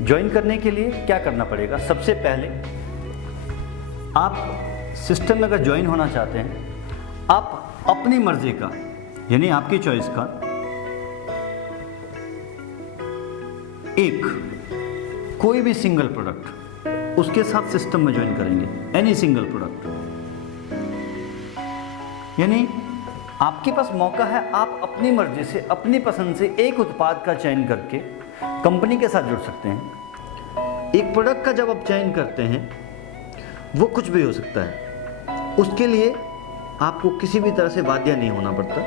Join करने के लिए क्या करना पड़ेगा? सबसे पहले आप सिस्टम में अगर ज्वाइन होना चाहते हैं, आप अपनी मर्जी का यानी आपकी चॉइस का एक कोई भी सिंगल प्रोडक्ट उसके साथ सिस्टम में ज्वाइन करेंगे, एनी सिंगल प्रोडक्ट। यानी आपके पास मौका है, आप अपनी मर्जी से अपनी पसंद से एक उत्पाद का चयन करके कंपनी के साथ जुड़ सकते हैं। एक प्रोडक्ट का जब आप चयन करते हैं वो कुछ भी हो सकता है, उसके लिए आपको किसी भी तरह से बाध्य नहीं होना पड़ता।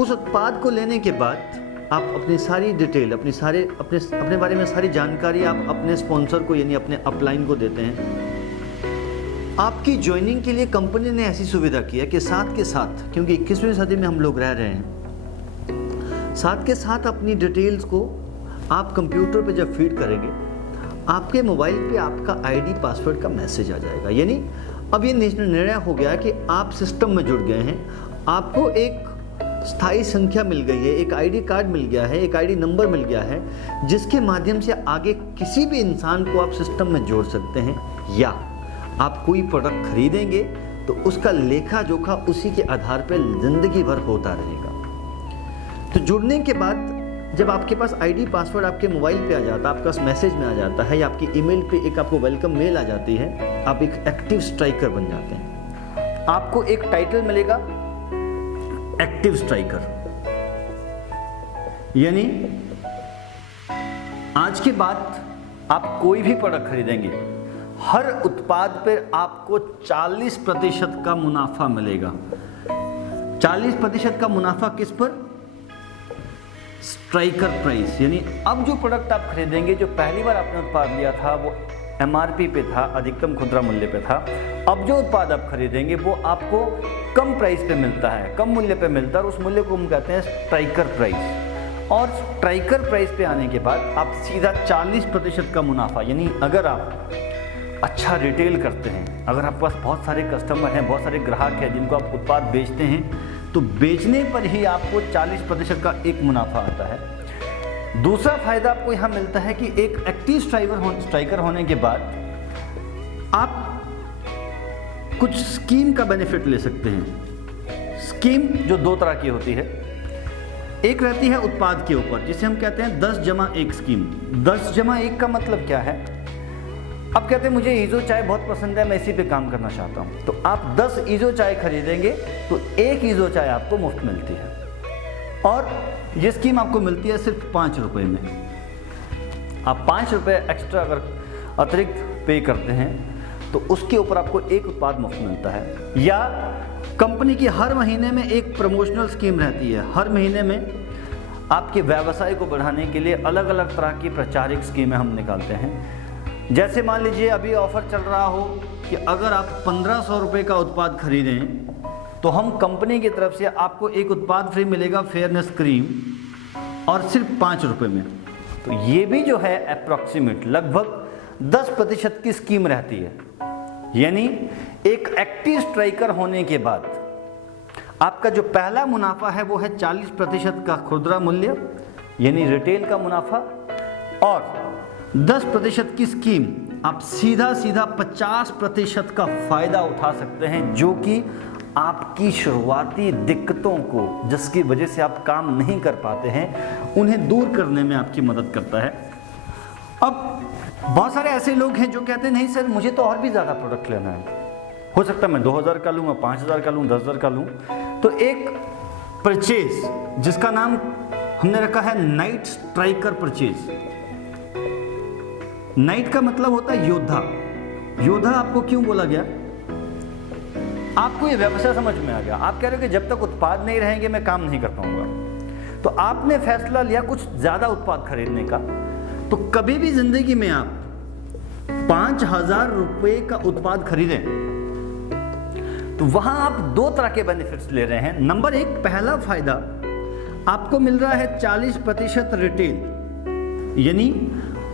उस उत्पाद को लेने के बाद आप अपनी सारी डिटेल, अपने बारे में सारी जानकारी आप अपने स्पॉन्सर को यानी अपने अपलाइन को देते हैं। आपकी ज्वाइनिंग के लिए कंपनी ने ऐसी सुविधा की है कि साथ के साथ, क्योंकि 21वीं सदी में हम लोग रह रहे हैं, साथ के साथ अपनी डिटेल्स को आप कंप्यूटर पे जब फीड करेंगे, आपके मोबाइल पे आपका आईडी पासवर्ड का मैसेज आ जाएगा। यानी अब ये निर्णय हो गया कि आप सिस्टम में जुड़ गए हैं, आपको एक स्थायी संख्या मिल गई है, एक आईडी कार्ड मिल गया है, एक आईडी नंबर मिल गया है, जिसके माध्यम से आगे किसी भी इंसान को आप सिस्टम में जोड़ सकते हैं। या आप कोई प्रोडक्ट खरीदेंगे तो उसका लेखा जोखा उसी के आधार पर जिंदगी भर होता रहेगा। तो जुड़ने के बाद जब आपके पास आईडी पासवर्ड आपके मोबाइल पे आ जाता है, आपके पास मैसेज में आ जाता है या आपकी ईमेल पे एक आपको वेलकम मेल आ जाती है, आप एक एक्टिव स्ट्राइकर बन जाते हैं। आपको एक टाइटल मिलेगा, एक्टिव स्ट्राइकर। यानी आज के बाद आप कोई भी प्रोडक्ट खरीदेंगे, हर उत्पाद पर आपको 40% का मुनाफा मिलेगा। 40% का मुनाफा किस पर? Striker price. यानी अब जो प्रोडक्ट आप खरीदेंगे, जो पहली बार आपने उत्पाद लिया था वो MRP पे था, अधिकतम खुदरा मूल्य पे था। अब जो उत्पाद आप खरीदेंगे वो आपको कम प्राइस पे मिलता है, कम मूल्य पे मिलता है, और उस मूल्य को हम कहते हैं स्ट्राइकर प्राइस। और स्ट्राइकर प्राइस पे आने के बाद आप सीधा 40% का मुनाफा, यानी अगर आप अच्छा रिटेल करते हैं, अगर आपके पास बहुत सारे कस्टमर हैं, बहुत सारे ग्राहक हैं जिनको आप उत्पाद बेचते हैं, तो बेचने पर ही आपको 40% का एक मुनाफा आता है। दूसरा फायदा आपको यहाँ मिलता है कि एक एक्टिव स्ट्राइकर होने के बाद आप कुछ स्कीम का बेनिफिट ले सकते हैं। स्कीम जो दो तरह की होती है, एक रहती है उत्पाद के ऊपर, जिसे हम कहते हैं 10/1 स्कीम। 10/1 का मतलब क्या है? अब कहते हैं मुझे ईजो चाय बहुत पसंद है, मैं इसी पे काम करना चाहता हूँ, तो आप 10 ईजो चाय खरीदेंगे तो एक ईजो चाय आपको मुफ्त मिलती है। और ये स्कीम आपको मिलती है सिर्फ 5 रुपये में। आप 5 रुपये एक्स्ट्रा अगर अतिरिक्त पे करते हैं तो उसके ऊपर आपको एक उत्पाद मुफ्त मिलता है। या कंपनी की हर महीने में एक प्रमोशनल स्कीम रहती है। हर महीने में आपके व्यवसाय को बढ़ाने के लिए अलग अलग तरह की प्रचारिक स्कीमें हम निकालते हैं। जैसे मान लीजिए अभी ऑफर चल रहा हो कि अगर आप 1500 रुपये का उत्पाद खरीदें तो हम कंपनी की तरफ से आपको एक उत्पाद फ्री मिलेगा, फेयरनेस क्रीम, और सिर्फ 5 रुपये में। तो ये भी जो है अप्रॉक्सीमेट लगभग 10% की स्कीम रहती है। यानी एक एक्टिव स्ट्राइकर होने के बाद आपका जो पहला मुनाफा है वो है 40% का खुदरा मूल्य यानी रिटेल का मुनाफा, और 10% की स्कीम आप सीधा 50% का फायदा उठा सकते हैं, जो कि आपकी शुरुआती दिक्कतों को, जिसकी वजह से आप काम नहीं कर पाते हैं, उन्हें दूर करने में आपकी मदद करता है। अब बहुत सारे ऐसे लोग हैं जो कहते हैं नहीं सर मुझे तो और भी ज़्यादा प्रोडक्ट लेना है, हो सकता है मैं 2000 का लूँ, मैं 5000 का लूँ, 10,000 का लूँ। तो एक परचेज जिसका नाम हमने रखा है नाइट स्ट्राइकर परचेज। नाइट का मतलब होता है योद्धा। योद्धा आपको क्यों बोला गया? आपको ये व्यवसाय समझ में आ गया। आप कह रहे हो कि जब तक उत्पाद नहीं रहेंगे मैं काम नहीं कर पाऊंगा, तो आपने फैसला लिया कुछ ज्यादा उत्पाद खरीदने का। तो कभी भी जिंदगी में आप 5000 रुपये का उत्पाद खरीदें तो वहां आप 2 तरह के बेनिफिट्स ले रहे हैं। नंबर 1, पहला फायदा आपको मिल रहा है 40% रिटेल, यानी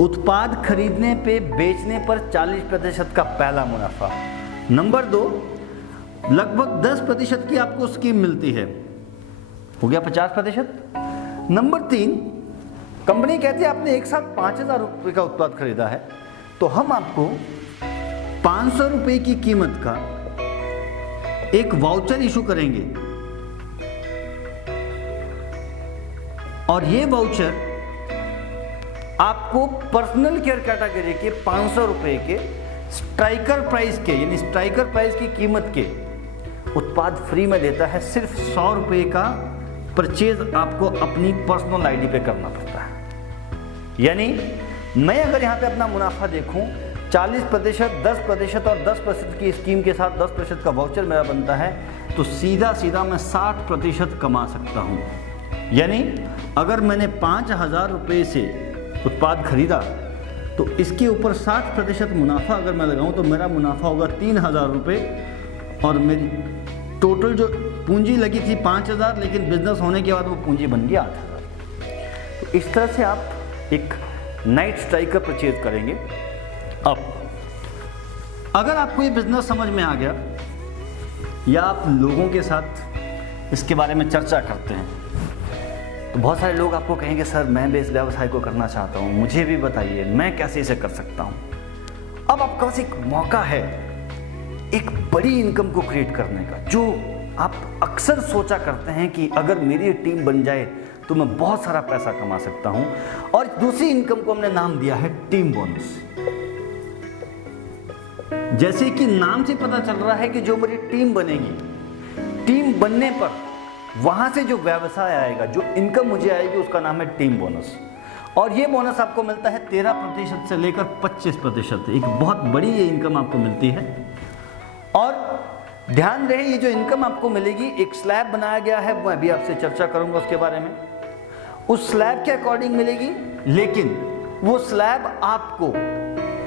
उत्पाद खरीदने पे बेचने पर 40% का पहला मुनाफा। नंबर 2, लगभग 10% की आपको स्कीम मिलती है, हो गया 50%। नंबर 3, कंपनी कहती है आपने एक साथ 5,000 रुपये का उत्पाद खरीदा है तो हम आपको 500 रुपये की कीमत का एक वाउचर इशू करेंगे और ये वाउचर आपको पर्सनल केयर कैटेगरी के 500 रुपये के स्ट्राइकर प्राइस के, यानी स्ट्राइकर प्राइस की कीमत के उत्पाद फ्री में देता है। सिर्फ 100 रुपये का परचेज आपको अपनी पर्सनल आईडी पे करना पड़ता है। यानी मैं अगर यहाँ पे अपना मुनाफा देखूँ 40%, 10% और 10% की स्कीम के साथ 10% का वाउचर मेरा बनता है तो सीधा सीधा मैं 60% कमा सकता हूँ। यानी अगर मैंने 5,000 रुपये से उत्पाद खरीदा तो इसके ऊपर 60% मुनाफा अगर मैं लगाऊं तो मेरा मुनाफा होगा 3,000 रुपये और मेरी टोटल जो पूंजी लगी थी 5,000, लेकिन बिजनेस होने के बाद वो पूंजी बन गई 8,000। तो इस तरह से आप एक नाइट स्ट्राइकर परचेज करेंगे। अब अगर आपको ये बिजनेस समझ में आ गया या आप लोगों के साथ इसके बारे में चर्चा करते हैं तो बहुत सारे लोग आपको कहेंगे सर मैं भी इस व्यवसाय को करना चाहता हूँ, मुझे भी बताइए मैं कैसे इसे कर सकता हूँ। अब आपके पास एक मौका है एक बड़ी इनकम को क्रिएट करने का, जो आप अक्सर सोचा करते हैं कि अगर मेरी टीम बन जाए तो मैं बहुत सारा पैसा कमा सकता हूँ। और दूसरी इनकम को हमने नाम दिया है टीम बोनस। जैसे कि नाम से पता चल रहा है कि जो मेरी टीम बनेगी, टीम बनने पर वहां से जो व्यवसाय आएगा, जो इनकम मुझे आएगी, उसका नाम है टीम बोनस। और ये बोनस आपको मिलता है 13% से लेकर 25%। एक बहुत बड़ी ये इनकम आपको मिलती है। और ध्यान रहे ये जो इनकम आपको मिलेगी एक स्लैब बनाया गया है, मैं अभी आपसे चर्चा करूंगा उसके बारे में। उस स्लैब के अकॉर्डिंग मिलेगी, लेकिन वो स्लैब आपको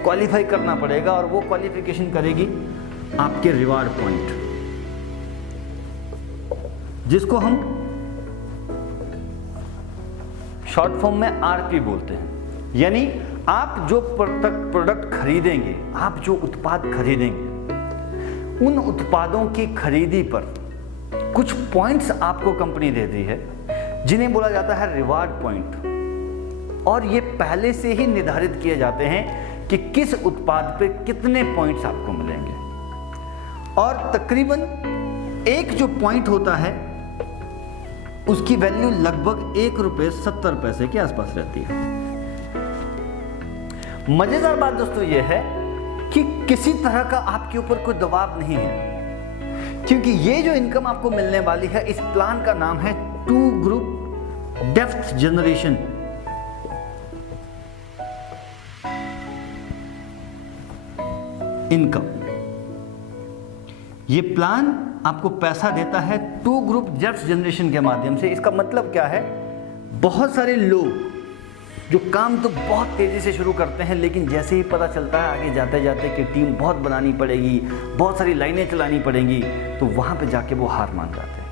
क्वालिफाई करना पड़ेगा और वो क्वालिफिकेशन करेगी आपके रिवार्ड पॉइंट, जिसको हम शॉर्ट फॉर्म में आरपी बोलते हैं। यानी आप जो प्रोडक्ट खरीदेंगे, आप जो उत्पाद खरीदेंगे, उन उत्पादों की खरीदी पर कुछ पॉइंट्स आपको कंपनी देती है जिन्हें बोला जाता है रिवार्ड पॉइंट। और ये पहले से ही निर्धारित किए जाते हैं कि किस उत्पाद पे कितने पॉइंट्स आपको मिलेंगे। और तकरीबन एक जो पॉइंट होता है उसकी वैल्यू लगभग ₹1.70 के आसपास रहती है। मजेदार बात दोस्तों ये है कि किसी तरह का आपके ऊपर कोई दबाव नहीं है, क्योंकि ये जो इनकम आपको मिलने वाली है, इस प्लान का नाम है 2 ग्रुप डेप्थ जनरेशन। इनकम, ये प्लान आपको पैसा देता है 2 ग्रुप डेप्थ जनरेशन के माध्यम से। इसका मतलब क्या है, बहुत सारे लोग जो काम तो बहुत तेज़ी से शुरू करते हैं, लेकिन जैसे ही पता चलता है आगे जाते जाते कि टीम बहुत बनानी पड़ेगी, बहुत सारी लाइनें चलानी पड़ेंगी, तो वहाँ पे जाके वो हार मान जाते हैं।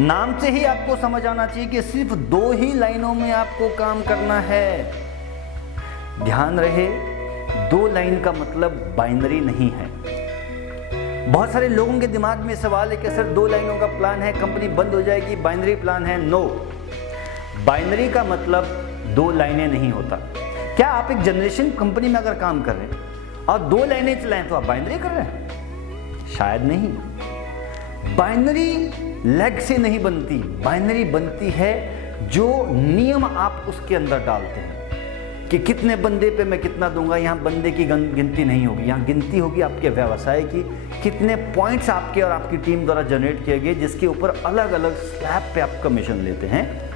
नाम से ही आपको समझ आना चाहिए कि सिर्फ 2 ही लाइनों में आपको काम करना है। ध्यान रहे, 2 लाइन का मतलब बाइनरी नहीं है। बहुत सारे लोगों के दिमाग में सवाल है कि सर 2 लाइनों का प्लान है, कंपनी बंद हो जाएगी, बाइनरी प्लान है। नो, बाइनरी का मतलब 2 लाइनें नहीं होता। क्या आप एक जनरेशन कंपनी में अगर काम कर रहे हैं और 2 लाइनें चलाएं तो आप बाइनरी कर रहे हैं? शायद नहीं। बाइनरी लेग से नहीं बनती, बाइनरी बनती है जो नियम आप उसके अंदर डालते हैं कि कितने बंदे पे मैं कितना दूंगा। यहाँ बंदे की गिनती नहीं होगी, यहाँ गिनती होगी आपके व्यवसाय की, कितने पॉइंट्स आपके और आपकी टीम द्वारा जनरेट किए गए, जिसके ऊपर अलग अलग स्लैब पे आप कमीशन लेते हैं।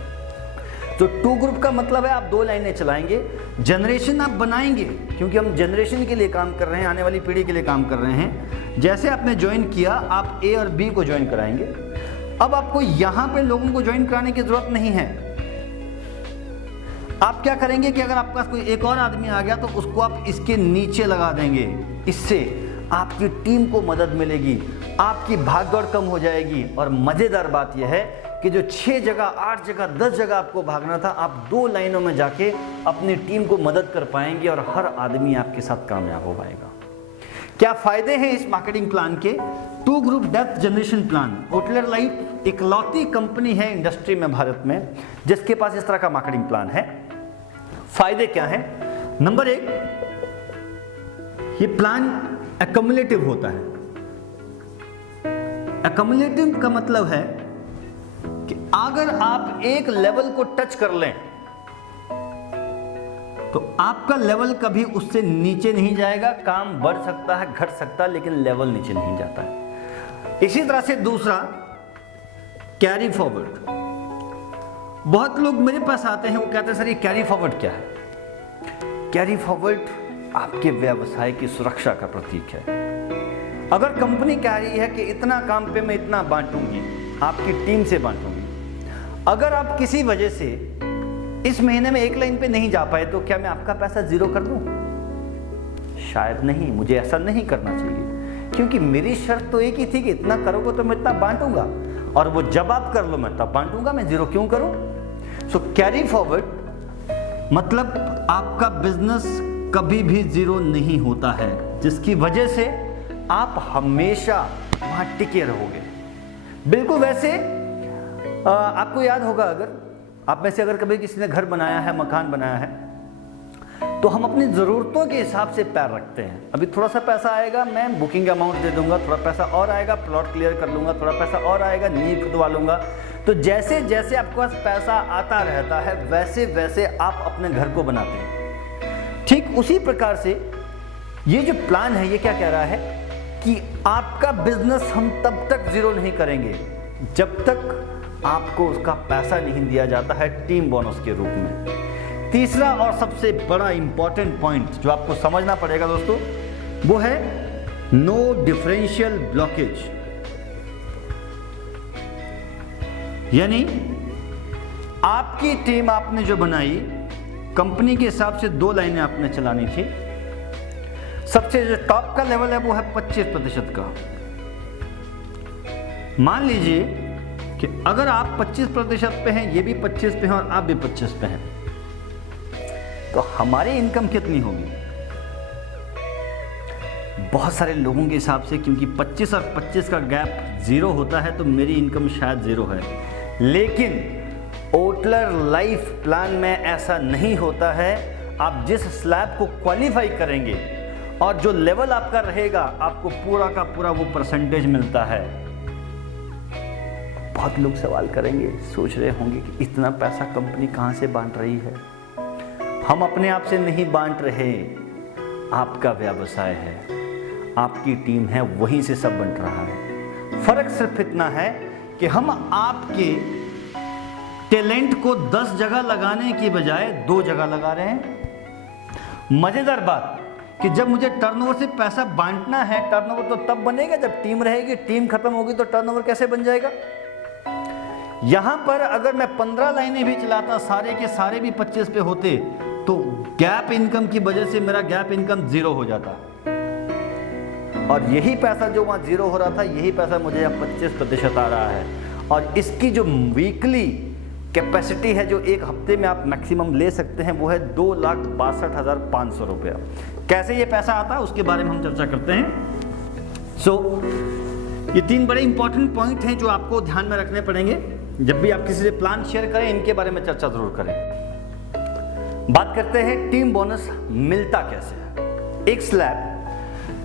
तो 2 ग्रुप का मतलब है आप 2 लाइनें चलाएंगे, जनरेशन आप बनाएंगे, क्योंकि हम जनरेशन के लिए काम कर रहे हैं, आने वाली पीढ़ी के लिए काम कर रहे हैं। जैसे आपने ज्वाइन किया, आप ए और बी को ज्वाइन कराएंगे। अब आपको यहाँ पे लोगों को ज्वाइन कराने की जरूरत नहीं है। आप क्या करेंगे कि अगर आपके पास कोई एक और आदमी आ गया तो उसको आप इसके नीचे लगा देंगे। इससे आपकी टीम को मदद मिलेगी, आपकी भागदौड़ कम हो जाएगी। और मज़ेदार बात यह है कि जो 6 जगह, 8 जगह, 10 जगह आपको भागना था, आप 2 लाइनों में जाके अपनी टीम को मदद कर पाएंगे और हर आदमी आपके साथ कामयाब हो पाएगा। क्या फायदे हैं इस मार्केटिंग प्लान के? 2 group depth generation plan. होटलर life इकलौती कंपनी है इंडस्ट्री में, भारत में, जिसके पास इस तरह का मार्केटिंग प्लान है। फायदे क्या हैं? नंबर 1, ये प्लान एक्युमुलेटिव होता है। एक्युमुलेटिव का मतलब है कि अगर आप एक लेवल को टच कर लें तो आपका लेवल कभी उससे नीचे नहीं जाएगा। काम बढ़ सकता है, घट सकता है, लेकिन लेवल नीचे नहीं जाता है। इसी तरह से दूसरा, कैरी फॉरवर्ड। बहुत लोग मेरे पास आते हैं, वो कहते हैं सर ये कैरी फॉरवर्ड क्या है? कैरी फॉरवर्ड आपके व्यवसाय की सुरक्षा का प्रतीक है। अगर कंपनी कह रही है कि इतना काम पे मैं इतना बांटूंगी, आपकी टीम से बांटूंगी, अगर आप किसी वजह से इस महीने में एक लाइन पे नहीं जा पाए तो क्या मैं आपका पैसा जीरो कर दूं? शायद नहीं, मुझे ऐसा नहीं करना चाहिए, क्योंकि मेरी शर्त तो एक ही थी कि इतना करोगे तो मैं इतना बांटूंगा, और वो जब आप कर लो मैं तब बांटूंगा, मैं जीरो क्यों करूं? सो कैरी फॉरवर्ड मतलब आपका बिजनेस कभी भी जीरो नहीं होता है, जिसकी वजह से आप हमेशा वहां टिके रहोगे। बिल्कुल वैसे आपको याद होगा, अगर आप में से अगर कभी किसी ने घर बनाया है, मकान बनाया है, तो हम अपनी ज़रूरतों के हिसाब से पैर रखते हैं। अभी थोड़ा सा पैसा आएगा, मैं बुकिंग अमाउंट दे दूंगा, थोड़ा पैसा और आएगा, प्लॉट क्लियर कर लूंगा, थोड़ा पैसा और आएगा, नींव खुदवा लूंगा। तो जैसे जैसे आपके पास पैसा आता रहता है, वैसे वैसे आप अपने घर को बनाते हैं। ठीक उसी प्रकार से ये जो प्लान है, ये क्या कह रहा है कि आपका बिजनेस हम तब तक जीरो नहीं करेंगे जब तक आपको उसका पैसा नहीं दिया जाता है टीम बोनस के रूप में। तीसरा और सबसे बड़ा इंपॉर्टेंट पॉइंट जो आपको समझना पड़ेगा दोस्तों, वो है नो डिफरेंशियल ब्लॉकेज। यानी आपकी टीम आपने जो बनाई, कंपनी के हिसाब से 2 लाइनें आपने चलानी थी। सबसे जो टॉप का लेवल है वो है 25% का। मान लीजिए कि अगर आप 25% पे हैं, ये भी 25 पे हैं और आप भी 25 पे हैं, तो हमारी इनकम कितनी होगी? बहुत सारे लोगों के हिसाब से, क्योंकि 25 और 25 का गैप 0 होता है, तो मेरी इनकम शायद 0 है। लेकिन ओटलर लाइफ प्लान में ऐसा नहीं होता है। आप जिस स्लैब को क्वालिफाई करेंगे और जो लेवल आपका रहेगा, आपको पूरा का पूरा वो परसेंटेज मिलता है। बहुत लोग सवाल करेंगे, सोच रहे होंगे कि इतना पैसा कंपनी कहाँ से बांट रही है। हम अपने आप से नहीं बांट रहे, आपका व्यवसाय है, आपकी टीम है, वहीं से सब बंट रहा है। फर्क सिर्फ इतना है कि हम आपके टैलेंट को 10 जगह लगाने की बजाय 2 जगह लगा रहे हैं। मजेदार बात कि जब मुझे टर्नओवर से पैसा बांटना है, टर्नओवर तो तब बनेगा जब टीम रहेगी। टीम खत्म होगी तो टर्नओवर कैसे बन जाएगा? यहां पर अगर मैं 15 लाइनें भी चलाता, सारे के सारे भी 25 पे होते, तो गैप इनकम की वजह से मेरा गैप इनकम 0 हो जाता, और यही पैसा जो वहां 0 हो रहा था, यही पैसा मुझे अब 25% आ रहा है। और इसकी जो वीकली कैपेसिटी है, जो एक हफ्ते में आप मैक्सिमम ले सकते हैं, वो है 2,62,500 रुपया। कैसे ये पैसा आता है उसके बारे में हम चर्चा करते हैं। ये 3 बड़े इंपॉर्टेंट पॉइंट हैं जो आपको ध्यान में रखने पड़ेंगे। जब भी आप किसी से प्लान शेयर करें, इनके बारे में चर्चा जरूर करें। बात करते हैं टीम बोनस मिलता कैसे है। एक स्लैब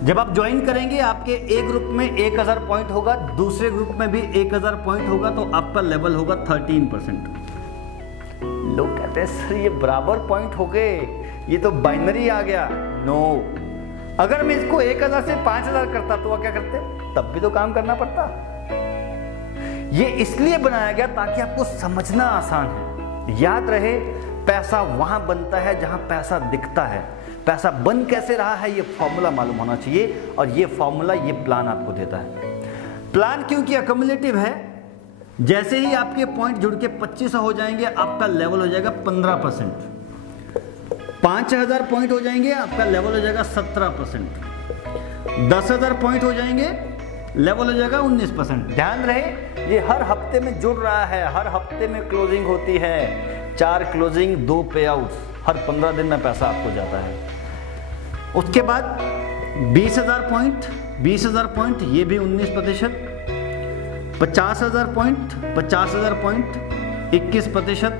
जब आप ज्वाइन करेंगे, आपके एक ग्रुप में 1000 पॉइंट होगा, दूसरे ग्रुप में भी 1000 पॉइंट होगा, तो आपका लेवल होगा 13%। लोग कहते हैं सर ये बराबर पॉइंट हो गए, ये तो बाइनरी आ गया। नो, अगर मैं इसको 1000 से 5000 करता तो क्या करते? तब भी तो काम करना पड़ता। ये इसलिए बनाया गया ताकि आपको समझना आसान है। याद रहे, पैसा वहां बनता है जहां पैसा दिखता है। पैसा बन कैसे रहा है, ये फॉर्मूला मालूम होना चाहिए, और ये फॉर्मूला, ये प्लान आपको देता है। प्लान क्योंकि एक्युमुलेटिव है, जैसे ही आपके पॉइंट जुड़ के 2500 हो जाएंगे, आपका लेवल हो जाएगा 15%। 5000 पॉइंट हो जाएंगे, आपका लेवल हो जाएगा 17%। 10,000 पॉइंट हो जाएंगे, लेवल हो जाएगा 19%। ध्यान रहे, ये हर हफ्ते में जुड़ रहा है, हर हफ्ते में क्लोजिंग होती है। 4 क्लोजिंग, 2 पे आउट, हर 15 दिन में पैसा आपको जाता है। उसके बाद 20,000 पॉइंट, 20,000 पॉइंट, ये भी 19%। 50,000 पॉइंट, 50,000 पॉइंट, 21%।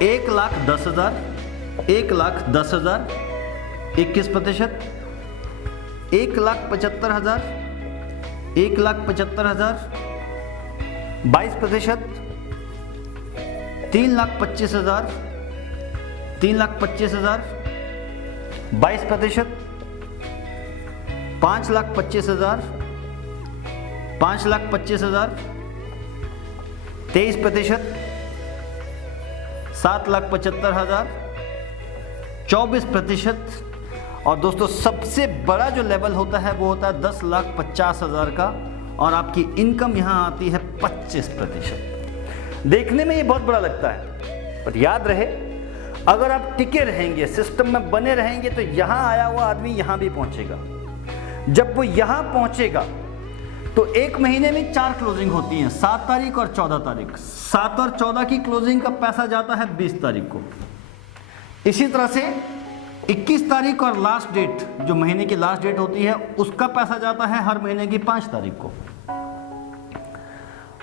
1,10,000, 1,10,000 21%, 1,75,000, 1,75,000 22%, 3,25,000, 3,25,000 22%, 5,25,000, 5,25,000 23%, 7,75,000 24%। और दोस्तों सबसे बड़ा जो लेवल होता है वो होता है 10,50,000 का, और आपकी इनकम यहाँ आती है 25%। देखने में ये बहुत बड़ा लगता है, पर याद रहे अगर आप टिके रहेंगे, सिस्टम में बने रहेंगे, तो यहाँ आया हुआ आदमी यहाँ भी पहुँचेगा। जब वो यहाँ पहुँचेगा तो एक महीने में 4 क्लोजिंग होती हैं, 7 तारीख और 14 तारीख। 7 और 14 की क्लोजिंग का पैसा जाता है 20 तारीख को। इसी तरह से 21 तारीख और लास्ट डेट, जो महीने की लास्ट डेट होती है, उसका पैसा जाता है हर महीने की 5 तारीख को।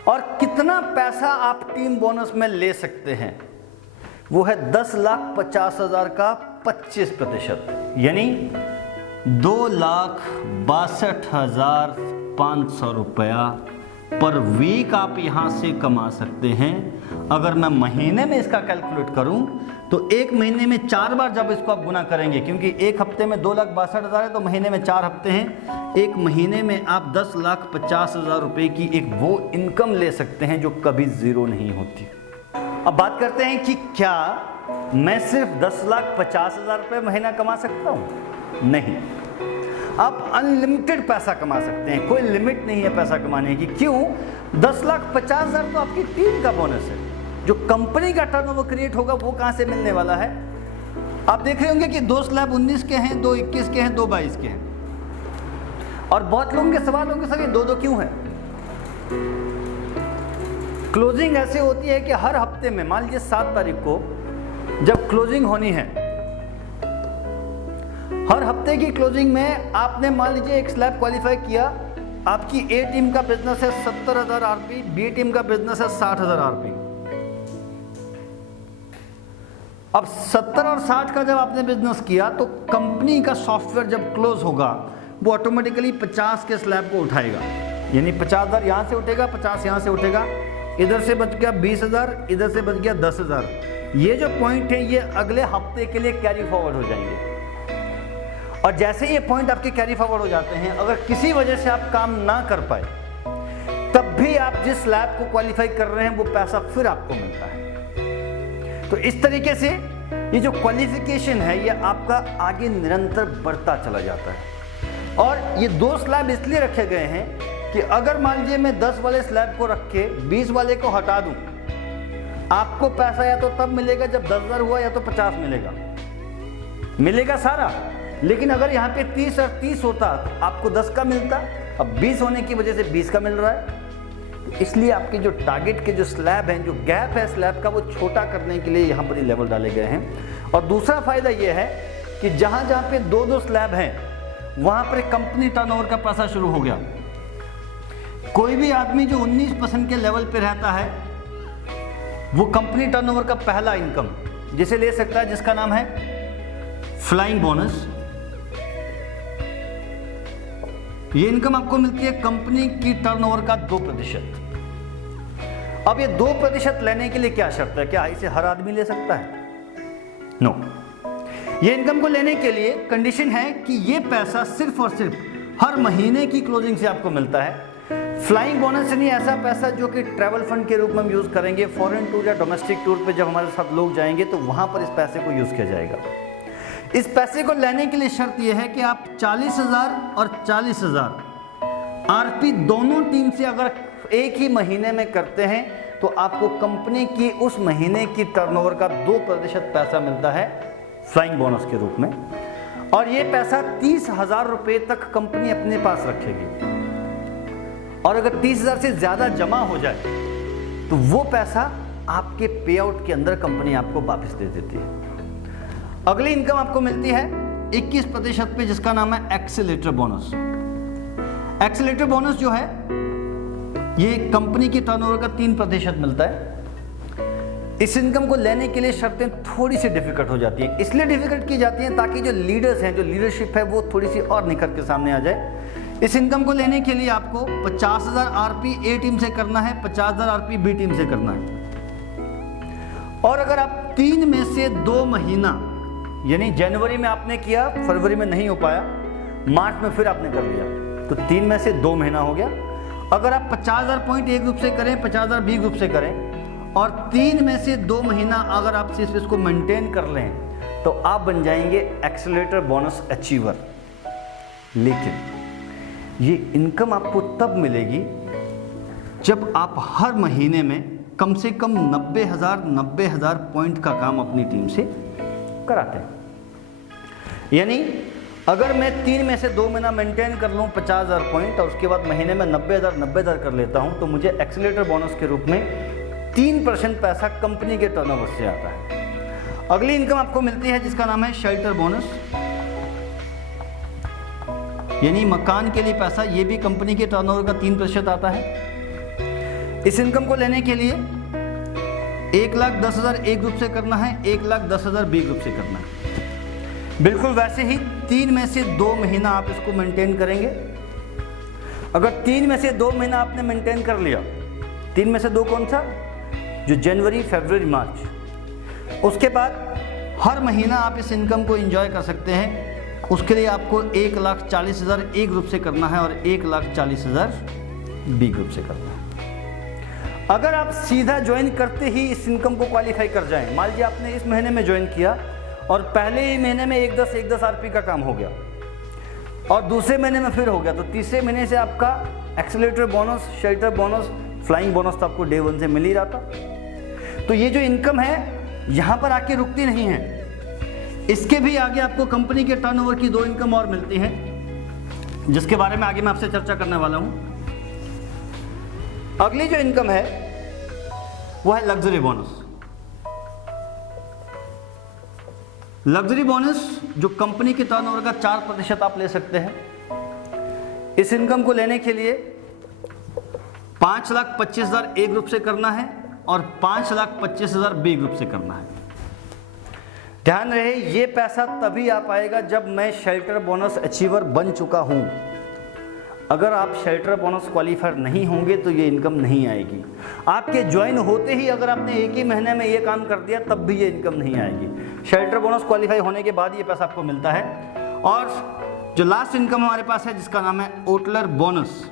और कितना पैसा आप टीम बोनस में ले सकते हैं, वो है 10,50,000 का 25%, यानी 2,62,500 रुपया पर वीक आप यहाँ से कमा सकते हैं। अगर मैं महीने में इसका कैलकुलेट करूं तो एक महीने में 4 बार जब इसको आप गुना करेंगे, क्योंकि एक हफ्ते में 2,62,000 है, तो महीने में 4 हफ्ते हैं, एक महीने में आप 10,50,000 रुपये की एक वो इनकम ले सकते हैं जो कभी ज़ीरो नहीं होती। अब बात करते हैं कि क्या मैं सिर्फ 10,50,000 रुपये महीना कमा सकता हूँ? नहीं, आप अनलिमिटेड पैसा कमा सकते हैं, कोई लिमिट नहीं है पैसा कमाने की। क्यों? 10,50,000 तो आपकी टीम का बोनस है। जो कंपनी का टर्नओवर क्रिएट होगा वो कहाँ से मिलने वाला है? आप देख रहे होंगे कि 2 स्लैब 19 के हैं, 2 21 के हैं, 2 22 के हैं। और बहुत लोगों के सवाल होंगे सर ये 2-2 क्यों है? क्लोजिंग ऐसे होती है कि हर हफ्ते में, मान लीजिए 7 तारीख को जब क्लोजिंग होनी है, हर हफ्ते की क्लोजिंग में आपने मान लीजिए एक स्लैब क्वालिफाई किया, आपकी ए टीम का बिजनेस है 70,000 आरपी, बी टीम का बिजनेस है 60,000 आरपी। अब 70 और 60 का जब आपने बिजनेस किया तो कंपनी का सॉफ्टवेयर जब क्लोज होगा वो ऑटोमेटिकली 50 के स्लैब को उठाएगा, यानी 50,000 यहाँ से उठेगा, 50 यहाँ से उठेगा, इधर से बच गया 20,000, इधर से बच गया 10,000। ये जो पॉइंट है ये अगले हफ्ते के लिए कैरी फॉरवर्ड हो जाएंगे। और जैसे ये पॉइंट आपके कैरी फॉरवर्ड हो जाते हैं, अगर किसी वजह से आप काम ना कर पाए, तब भी आप जिस स्लैब को क्वालिफाई कर रहे हैं वो पैसा फिर आपको मिलता है। तो इस तरीके से ये जो क्वालिफिकेशन है ये आपका आगे निरंतर बढ़ता चला जाता है। और ये 2 स्लैब इसलिए रखे गए हैं कि अगर मान लीजिए मैं 10 वाले स्लैब को रख के 20 वाले को हटा दूं, आपको पैसा या तो तब मिलेगा जब 10,000 हुआ, या तो 50 मिलेगा सारा। लेकिन अगर यहाँ पे 30 और 30 होता तो आपको 10 का मिलता, अब 20 होने की वजह से 20 का मिल रहा है। इसलिए आपके जो टारगेट के जो स्लैब हैं, जो गैप है स्लैब का, वो छोटा करने के लिए यहाँ पर ये लेवल डाले गए हैं। और दूसरा फायदा ये है कि जहाँ जहाँ पे 2-2 स्लैब हैं वहाँ पर कंपनी टर्नओवर का पैसा शुरू हो गया। कोई भी आदमी जो 19% के लेवल पे रहता है वो कंपनी टर्नओवर का पहला इनकम जिसे ले सकता है, जिसका नाम है फ्लाइंग बोनस। ये इनकम आपको मिलती है कंपनी की टर्नओवर का 2%। अब ये 2% लेने के लिए क्या शर्त है? क्या इसे हर आदमी ले सकता है? नो। ये इनकम को लेने के लिए कंडीशन है कि ये पैसा सिर्फ और सिर्फ हर महीने की क्लोजिंग से आपको मिलता है। फ्लाइंग बोनस नहीं ऐसा पैसा जो कि ट्रैवल फंड के रूप में हम यूज करेंगे, फॉरेन टूर या डोमेस्टिक टूर पे जब हमारे साथ लोग जाएंगे तो वहां पर इस पैसे को यूज किया जाएगा। इस पैसे को लेने के लिए शर्त यह है कि आप 40,000 और 40,000 आरपी दोनों टीम से अगर एक ही महीने में करते हैं तो आपको कंपनी की उस महीने की टर्नओवर का 2% पैसा मिलता है फ्लाइंग बोनस के रूप में। और ये पैसा 30,000 रुपये तक कंपनी अपने पास रखेगी। और अगर 30,000 से ज़्यादा जमा हो जाए तो वो पैसा आपके पे आउट के अंदर कंपनी आपको वापस दे देती है। अगली इनकम आपको मिलती है 21% पे, जिसका नाम है एक्सीलेटर बोनस। एक्सीलेटर बोनस जो है ये कंपनी की टर्नओवर का 3% मिलता है। इस इनकम को लेने के लिए शर्तें थोड़ी सी डिफिकल्ट हो जाती हैं। इसलिए डिफिकल्ट की जाती हैं ताकि जो लीडर्स हैं, जो लीडरशिप है, वो थोड़ी सी और निखर के सामने आ जाए। इस इनकम को लेने के लिए आपको 50,000 आरपी ए टीम से करना है, 50,000 आरपी बी टीम से करना है। और अगर आप 3 में से 2 महीना, यानी जनवरी में आपने किया, फरवरी में नहीं हो पाया, मार्च में फिर आपने कर लिया, तो 3 में से 2 महीना हो गया। अगर आप 50,000 पॉइंट ए ग्रुप से करें, 50,000 बी ग्रुप से करें, और 3 में से 2 महीना अगर आप सिर्फ इसको मेंटेन कर लें, तो आप बन जाएंगे एक्सेलरेटर बोनस अचीवर। लेकिन ये इनकम आपको तब मिलेगी जब आप हर महीने में कम से कम 90,000 पॉइंट का काम अपनी टीम से कराते हैं। यानी अगर मैं 3 में से 2 महीना मेंटेन कर लूँ 50,000 पॉइंट, और उसके बाद महीने में 90,000 कर लेता हूँ, तो मुझे एक्सेलरेटर बोनस के रूप में 3% पैसा कंपनी के टर्नओवर से आता है। अगली इनकम आपको मिलती है जिसका नाम है शेल्टर बोनस, यानी मकान के लिए पैसा। ये भी कंपनी के टर्नओवर का 3% आता है। इस इनकम को लेने के लिए 1,10,000 ए ग्रुप से करना है, 1,10,000 बी ग्रुप से करना है। बिल्कुल वैसे ही 3 में से 2 महीना आप इसको मेंटेन करेंगे। अगर 3 में से 2 महीना आपने मेंटेन कर लिया, 3 में से 2 कौन सा, जो जनवरी, फरवरी, मार्च, उसके बाद हर महीना आप इस इनकम को एंजॉय कर सकते हैं। उसके लिए आपको 1,40,000 ए ग्रुप से करना है और 1,40,000 बी ग्रुप से करना है। अगर आप सीधा ज्वाइन करते ही इस इनकम को क्वालिफाई कर जाएं, मान लीजिए आपने इस महीने में ज्वाइन किया और पहले ही महीने में 110 आरपी का काम हो गया, और दूसरे महीने में फिर हो गया, तो तीसरे महीने से आपका accelerator bonus, shelter bonus, flying bonus तो आपको डे 1 से मिल ही रहा था। तो ये जो इनकम है यहाँ पर आके रुकती नहीं है, इसके भी आगे आपको कंपनी के टर्नओवर की 2 इनकम और मिलती हैं, जिसके बारे में आगे मैं आपसे चर्चा करने वाला हूं। अगली जो इनकम है वो है लग्जरी बोनस। लग्जरी बोनस जो कंपनी के टर्नओवर का 4% आप ले सकते हैं। इस इनकम को लेने के लिए 5,25,000 ए ग्रुप से करना है और 5,25,000 बी ग्रुप से करना है। ध्यान रहे, ये पैसा तभी आ पाएगा जब मैं शेल्टर बोनस अचीवर बन चुका हूं। अगर आप शेल्टर बोनस क्वालिफायर नहीं होंगे तो ये इनकम नहीं आएगी। आपके ज्वाइन होते ही अगर आपने एक ही महीने में ये काम कर दिया तब भी ये इनकम नहीं आएगी। शेल्टर बोनस क्वालिफाई होने के बाद ये पैसा आपको मिलता है। और जो लास्ट इनकम हमारे पास है जिसका नाम है ओटलर बोनस,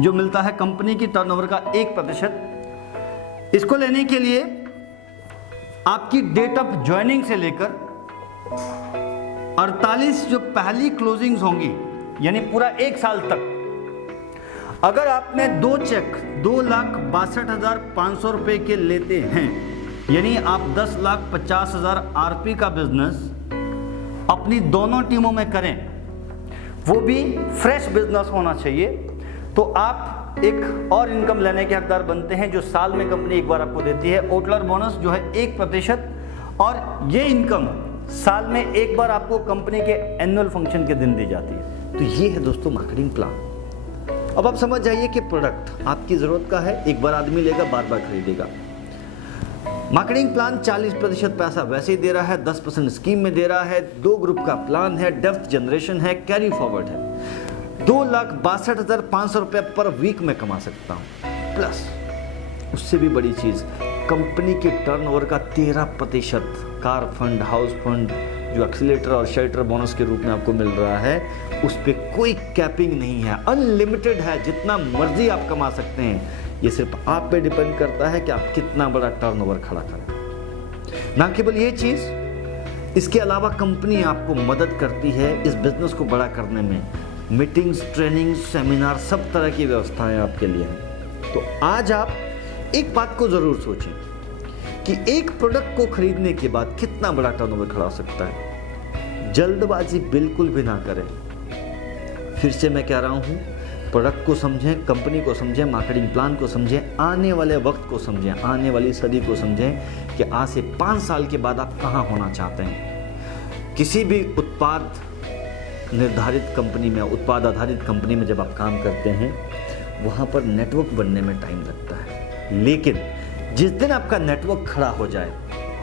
जो मिलता है कंपनी की टर्नओवर का 1%। इसको लेने के लिए आपकी डेट ऑफ ज्वाइनिंग से लेकर 48 जो पहली क्लोजिंग्स होंगी, यानी पूरा 1 साल तक, अगर आपने 2 चेक 2,62,500 रुपए के लेते हैं, यानी आप 10,50,000 आरपी का बिजनेस अपनी दोनों टीमों में करें, वो भी फ्रेश बिजनेस होना चाहिए, तो आप एक और इनकम लेने के हकदार बनते हैं जो साल में कंपनी एक बार आपको देती है। ओटलर बोनस जो है 1%, और ये इनकम साल में एक बार आपको कंपनी के एनुअल फंक्शन के दिन दी जाती है। तो ये है दोस्तों मार्केटिंग प्लान। अब आप समझ जाइए कि प्रोडक्ट आपकी ज़रूरत का है, एक बार आदमी लेगा, बार बार खरीदेगा। मार्केटिंग प्लान 40% पैसा वैसे ही दे रहा है, 10% स्कीम में दे रहा है, 2 ग्रुप का प्लान है, डेप्थ जनरेशन है, कैरी फॉरवर्ड है। 2,62,500 रुपये पर वीक में कमा सकता हूँ। प्लस उससे भी बड़ी चीज़, कंपनी के टर्नओवर का 13% कार फंड, हाउस फंड जो एक्सीलेटर और शेल्टर बोनस के रूप में आपको मिल रहा है, उस पर कोई कैपिंग नहीं है, अनलिमिटेड है, जितना मर्जी आप कमा सकते हैं। ये सिर्फ आप पे डिपेंड करता है कि आप कितना बड़ा टर्नओवर खड़ा करें। ना केवल ये चीज़, इसके अलावा कंपनी आपको मदद करती है इस बिजनेस को बड़ा करने में। मीटिंग्स, ट्रेनिंग, सेमिनार, सब तरह की व्यवस्थाएं आपके लिए हैं। तो आज आप एक बात को ज़रूर सोचें कि एक प्रोडक्ट को खरीदने के बाद कितना बड़ा टर्नओवर खड़ा हो सकता है। जल्दबाजी बिल्कुल भी ना करें। फिर से मैं कह रहा हूँ, प्रोडक्ट को समझें, कंपनी को समझें, मार्केटिंग प्लान को समझें, आने वाले वक्त को समझें, आने वाली सदी को समझें कि आज से 5 साल के बाद आप कहाँ होना चाहते हैं। किसी भी उत्पाद निर्धारित कंपनी में, उत्पाद आधारित कंपनी में जब आप काम करते हैं, वहाँ पर नेटवर्क बनने में टाइम लगता है, लेकिन जिस दिन आपका नेटवर्क खड़ा हो जाए,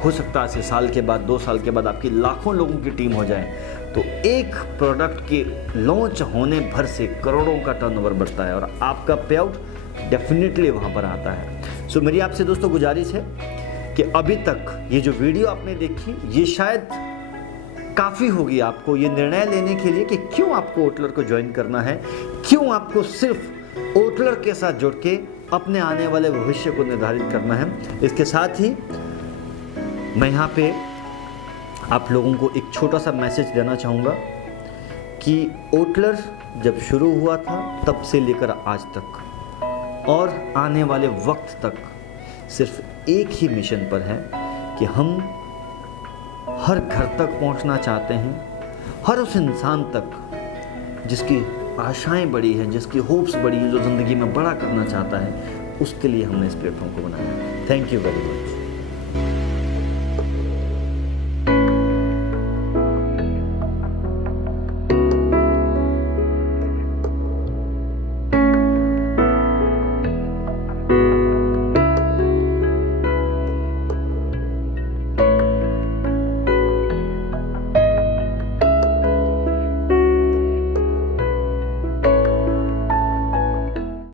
हो सकता है आज से साल के बाद, 2 साल के बाद आपकी लाखों लोगों की टीम हो जाए, तो एक प्रोडक्ट के लॉन्च होने भर से करोड़ों का टर्नओवर बढ़ता है और आपका पे आउट डेफिनेटली वहाँ पर आता है। सो मेरी आपसे दोस्तों गुजारिश है कि अभी तक ये जो वीडियो आपने देखी, ये शायद काफ़ी होगी आपको ये निर्णय लेने के लिए कि क्यों आपको ओटलर को ज्वाइन करना है, क्यों आपको सिर्फ ओटलर के साथ जुड़ के अपने आने वाले भविष्य को निर्धारित करना है। इसके साथ ही मैं यहाँ पे आप लोगों को एक छोटा सा मैसेज देना चाहूँगा कि ओटलर जब शुरू हुआ था तब से लेकर आज तक और आने वाले वक्त तक सिर्फ एक ही मिशन पर है कि हम हर घर तक पहुंचना चाहते हैं, हर उस इंसान तक जिसकी आशाएं बड़ी हैं, जिसकी होप्स बड़ी हैं, जो ज़िंदगी में बड़ा करना चाहता है, उसके लिए हमने इस प्लेटफॉर्म को बनाया। Thank you very much.